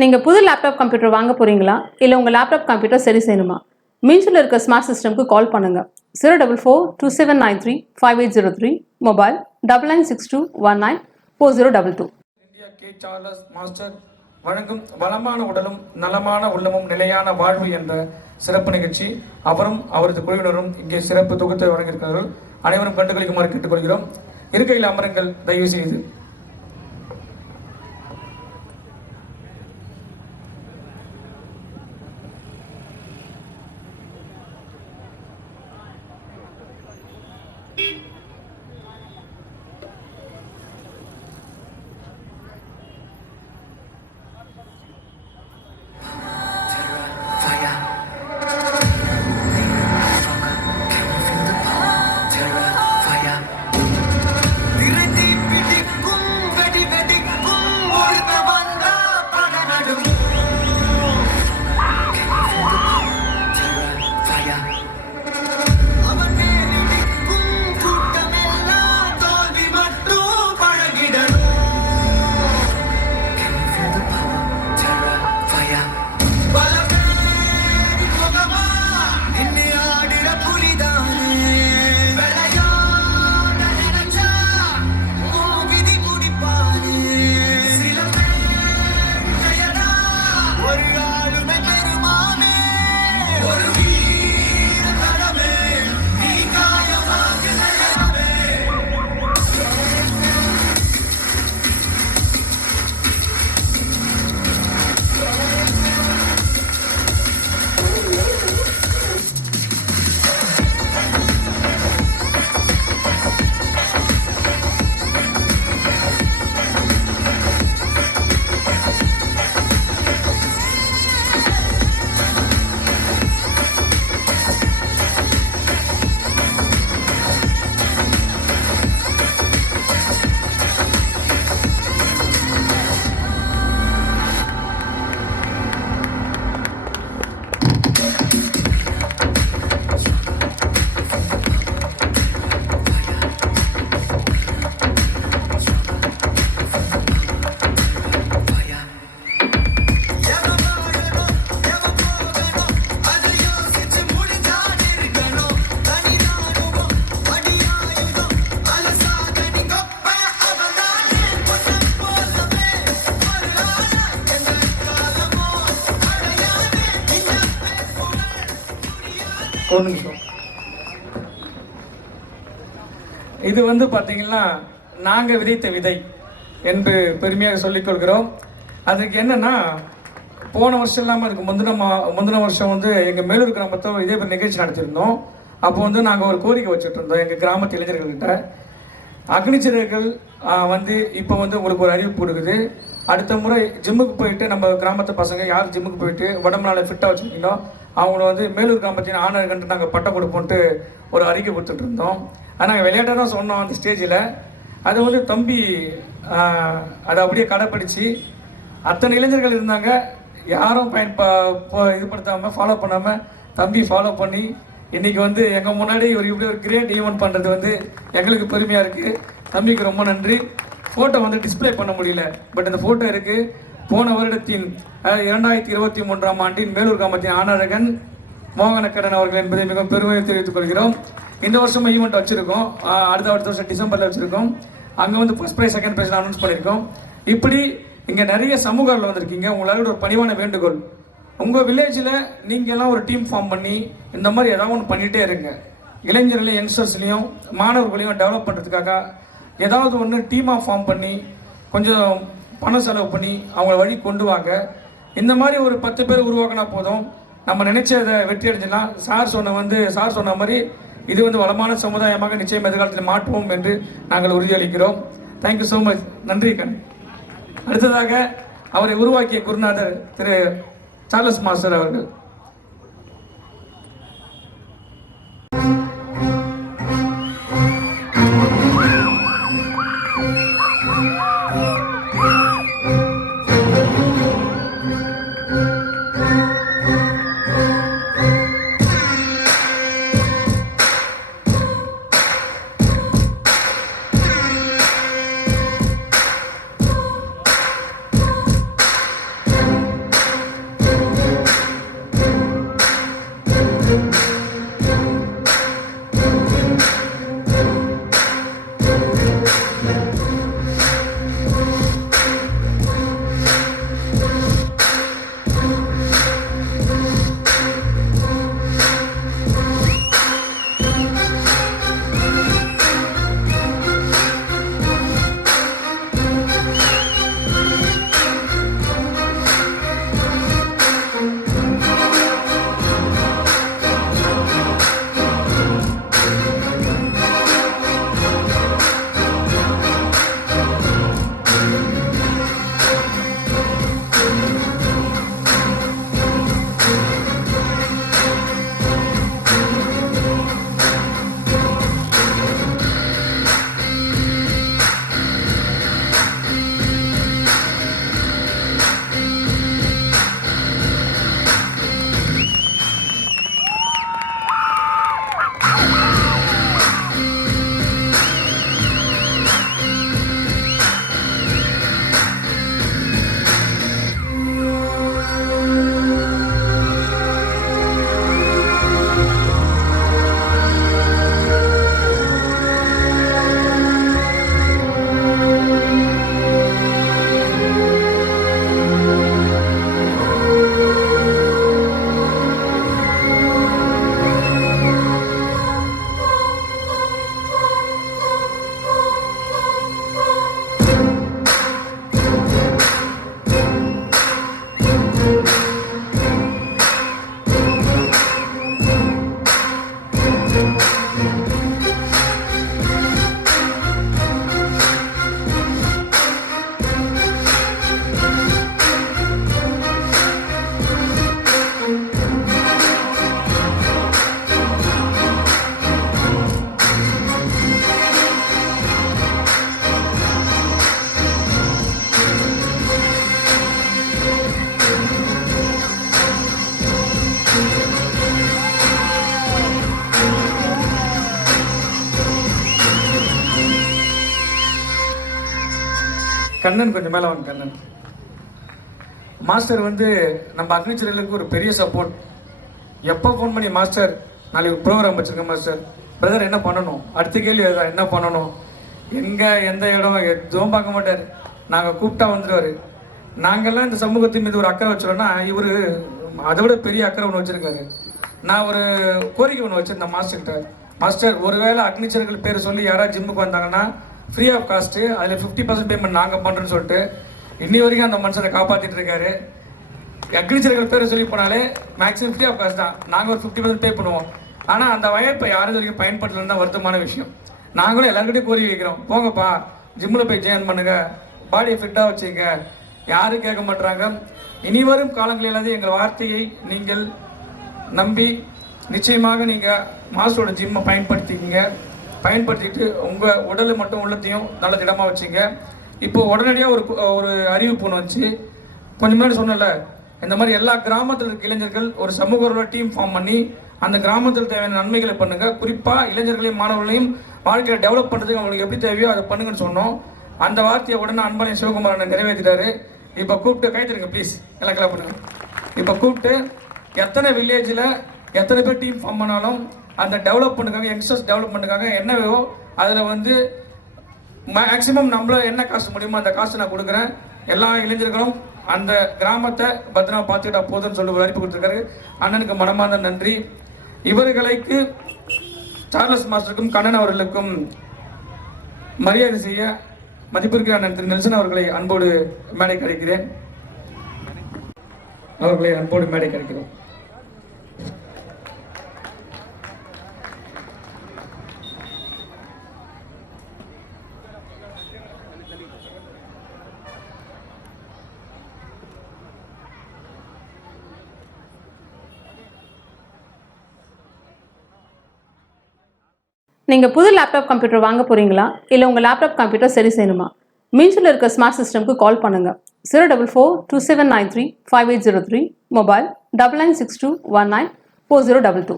நீங்கள் புது laptop computer வாங்க போகிறீங்களா இல்லை உங்கள் லேப்டாப் கம்ப்யூட்டர் சரி செய்யணுமா? மீன்ஸில் இருக்க ஸ்மார்ட் சிஸ்டம்க்கு கால் பண்ணுங்கள். 04427935803, mobile 9962194022. India K. Charles master வழங்கும் வளமான உடலும் நலமான உள்ளமும் நிலையான வாழ்வு என்ற சிறப்பு நிகழ்ச்சி. அவரும் அவரது குழுவினரும் இங்கே சிறப்பு தொகுத்தை வழங்கியிருக்கிறார்கள். அனைவரும் கண்டுகளிக்குமாறு கேட்டுக்கொள்கிறோம். இருக்கையில் அமருங்கள் தயவு செய்து. ஒரு நிமிஷம். இது பார்த்தீங்கன்னா நாங்கள் விதைத்த விதை என்று பெருமையாக சொல்லிக்கொள்கிறோம். அதுக்கு என்னன்னா, போன வருஷம் இல்லாமல் அதுக்கு முந்தின வருஷம் எங்கள் மேலூர் கிராமத்தில் இதே மாதிரி நிகழ்ச்சி நடத்தியிருந்தோம். அப்போ நாங்கள் ஒரு கோரிக்கை வச்சுட்டு இருந்தோம் எங்கள் கிராமத்து இளைஞர்கள்கிட்ட. அக்னிச்சிறர்கள் இப்போ உங்களுக்கு ஒரு அறிவிப்பு கொடுக்குது. அடுத்த முறை ஜிம்முக்கு போயிட்டு நம்ம கிராமத்து பசங்க யார் ஜிம்முக்கு போயிட்டு உடம்பு நாளை ஃபிட்டாக வச்சுருக்கீங்களோ அவங்கள மேலூர் கிராமத்தின் ஆனர்கன்ட்டு நாங்கள் பட்டம் கொடுப்போன்ட்டு ஒரு அறிக்கை கொடுத்துட்டு இருந்தோம். அது நாங்கள் விளையாட்டாக தான் சொன்னோம் அந்த ஸ்டேஜில். அது தம்பி அதை அப்படியே கடைப்பிடிச்சு அத்தனை இளைஞர்கள் இருந்தாங்க. யாரும் இதுபடுத்தாமல் ஃபாலோ பண்ணாமல் தம்பி ஃபாலோ பண்ணி இன்றைக்கி எங்கள் முன்னாடி இப்படி ஒரு கிரேட் ஈவெண்ட் பண்ணுறது எங்களுக்கு பெருமையாக இருக்குது. தம்பிக்கு ரொம்ப நன்றி. ஃபோட்டோ டிஸ்பிளே பண்ண முடியல, பட் இந்த ஃபோட்டோ இருக்குது. போன வருடத்தின் 2023ஆம் ஆண்டின் மேலூர் கிராமத்தின் ஆனரகன் மோகனக்கடன் அவர்கள் என்பதை மிகவும் பெருமையை தெரிவித்துக் கொள்கிறோம். இந்த வருஷமும் ஈவெண்ட் வச்சுருக்கோம். அடுத்த வருஷம் டிசம்பரில் வச்சுருக்கோம். அங்கே first prize second prize announce பண்ணியிருக்கோம். இப்படி இங்கே நிறைய சமூகங்கள் வந்திருக்கீங்க. உங்களால் ஒரு பணிவான வேண்டுகோள், உங்கள் வில்லேஜில் நீங்கள் எல்லாம் ஒரு டீம் ஃபார்ம் பண்ணி இந்த மாதிரி ஏதாவது ஒன்று பண்ணிகிட்டே இருங்க. இளைஞர்களையும் யங்ஸ்டர்ஸ்லையும் மாணவர்களையும் டெவலப் பண்ணுறதுக்காக ஏதாவது ஒன்று டீமாக ஃபார்ம் பண்ணி கொஞ்சம் பணம் செலவு பண்ணி அவங்கள வழி கொண்டு வாங்க. இந்த மாதிரி ஒரு 10 பேர் உருவாக்கினா போதும், நம்ம நினைச்சதை வெற்றி அடைஞ்சிடலாம். சார் சொன்ன மாதிரி இது வளமான சமுதாயமாக நிச்சயம் எதிர்காலத்தில் மாற்றுவோம் என்று நாங்கள் உறுதியளிக்கிறோம். Thank you so much. நன்றி கண். அடுத்ததாக அவரை உருவாக்கிய குருநாதர் திரு சார்லஸ் மாஸ்டர் அவர்கள். கண்ணன் கொஞ்சம் மேலே வாங்க கண்ணன். மாஸ்டர் வந்து நம்ம அக்னிச்சர்களுக்கு ஒரு பெரிய சப்போர்ட். எப்போ ஃபோன் பண்ணி மாஸ்டர் நாளைக்கு ப்ரோக்ராம் வச்சுருக்கேன் மாஸ்டர், பிரதர் என்ன பண்ணணும், அடுத்த கேள்வி அதுதான் என்ன பண்ணணும், எங்கே எந்த இடம் எதுவும் பார்க்க மாட்டார், நாங்கள் கூப்பிட்டா வந்துடுவார். நாங்கள்லாம் இந்த சமூகத்தின் மீது ஒரு அக்கறை வச்சுருவோன்னா இவர் அதை விட பெரிய அக்கறை ஒன்று வச்சுருக்காரு. நான் ஒரு கோரிக்கை ஒன்று வச்சுருந்தேன் மாஸ்டர்கிட்ட. மாஸ்டர் ஒருவேளை அக்னிச்சர்கள் பேர் சொல்லி யாராவது ஜிம்முக்கு வந்தாங்கன்னா ஃப்ரீ ஆஃப் காஸ்ட்டு, அதில் 50% பேமெண்ட் நாங்கள் பண்ணுறோன்னு சொல்லிட்டு இன்னி வரைக்கும் அந்த மனுஷனை காப்பாற்றிட்டு இருக்காரு. அக்னிச்சர்கள் பேரை சொல்லி போனாலே மேக்ஸிமம் ஃப்ரீ ஆஃப் காஸ்ட் தான், நாங்கள் ஒரு 50% பே பண்ணுவோம். ஆனால் அந்த வாய்ப்பை யாரும் வரைக்கும் பயன்படுத்தலன்னு தான் வருத்தமான விஷயம். நாங்களும் எல்லாருக்கிட்டையும் கோரி வைக்கிறோம், போங்கப்பா ஜிம்மில் போய் ஜாயின் பண்ணுங்க, பாடியை ஃபிட்டாக வச்சுங்க, யாரும் கேட்க மாட்டுறாங்க. இனி வரும் காலங்களிலாவது எங்கள் வார்த்தையை நீங்கள் நம்பி நிச்சயமாக நீங்கள் மாஸ்டரோட ஜிம்மை பயன்படுத்திட்டு உங்கள் உடலை மட்டும் உள்ளத்தையும் நல்ல திடமாக வச்சுங்க. இப்போது உடனடியாக ஒரு அறிவிப்பு ஒன்று வச்சு கொஞ்சம் முன்னாடி சொன்னல, இந்த மாதிரி எல்லா கிராமத்தில் இருக்க இளைஞர்கள் ஒரு சமூக டீம் ஃபார்ம் பண்ணி அந்த கிராமத்தில் தேவையான நன்மைகளை பண்ணுங்கள். குறிப்பாக இளைஞர்களையும் மாணவர்களையும் வாழ்க்கையை டெவலப் பண்ணுறதுக்கு அவங்களுக்கு எப்படி தேவையோ அதை பண்ணுங்கன்னு சொன்னோம். அந்த வார்த்தையை உடனே அன்பனை சிவகுமாரனை நிறைவேற்றிட்டாரு. இப்போ கூப்பிட்டு கைத்தருங்க ப்ளீஸ், எல்லாம் கிளப் பண்ணுங்க. இப்போ கூப்பிட்டு எத்தனை வில்லேஜில் எத்தனை பேர் டீம் ஃபார்ம் பண்ணாலும் அந்த டெவலப்மெண்ட்டுக்காக யங்ஸ்டர்ஸ் டெவலப்மெண்ட்டுக்காக என்னவோ அதில் வந்து மேக்ஸிமம் நம்மள என்ன காசு முடியுமோ அந்த காசு நான் கொடுக்குறேன். எல்லா இளைஞர்களும் அந்த கிராமத்தை பத்திரமா பார்த்துக்கிட்டா போதுன்னு சொல்லி ஒரு அறிவிப்பு கொடுத்துருக்காரு. அண்ணனுக்கு மனமார்ந்த நன்றி. இவர்களுக்கு சார்லஸ் மாஸ்டருக்கும் கண்ணன் அவர்களுக்கும் மரியாதை செய்ய மதிப்பிற்கு அண்ணன் திரு நெல்சன் அவர்களை அன்போடு மேடை கிடைக்கிறேன். நீங்கள் புது லேப்டாப் கம்ப்யூட்டர் வாங்க போகிறீங்களா, இல்லை உங்கள் லேப்டாப் கம்ப்யூட்டர் சரி செய்யணுமா? மீன்ஸில் இருக்க ஸ்மார்ட் சிஸ்டம்க்கு கால் பண்ணுங்கள். 04427935803, மொபைல் 9962194022.